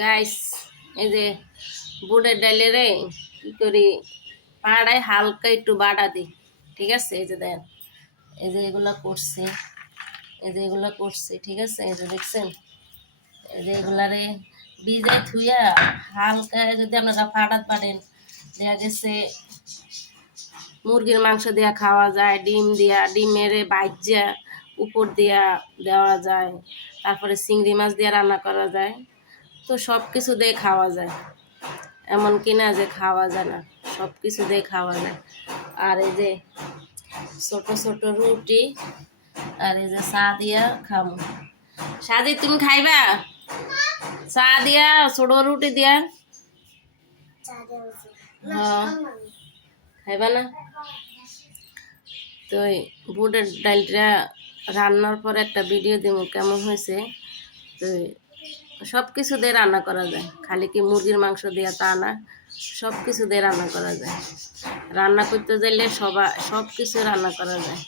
Guys, এই যে বুটের ডালে রে কি করি পাড়ায় হালকা একটু বাটা দিই। ঠিক আছে, এই যে দেন, এই যে এগুলা করছি, এই যে এগুলা করছি, ঠিক আছে, এই যে দেখছেন, এই যে এগুলারে ভিজাই থুইয়া হালকা যদি আপনারা ফাটাত পারেন, দেখা গেছে মুরগির মাংস দিয়া খাওয়া যায়, ডিম দিয়া, ডিমের ভাজ্যা উপর দিয়া দেওয়া যায়, তারপরে চিংড়ি মাছ দিয়ে রান্না করা যায়। তো সব কিছু দিয়ে খাওয়া যায়, এমন কি না যে খাওয়া যায় না, সব কিছু দিয়ে খাওয়া যায়। আর এই যে ছোট ছোট রুটি, আর এই যে চা দিয়া খাবো। সাদি তুমি খাইবা চা দিয়া, ছোট রুটি দিয়া? হ্যাঁ, খাইবা না? তো বুটের ডালটা রান্নার পর একটা ভিডিও দেবো কেমন হয়েছে। তো সব কিছু দিয়ে রান্না করা যায়, খালি কি মুরগির মাংস দিয়ে তা না, সব কিছু দিয়ে রান্না করা যায়। রান্না করতে চাইলে সব কিছু রান্না করা যায়।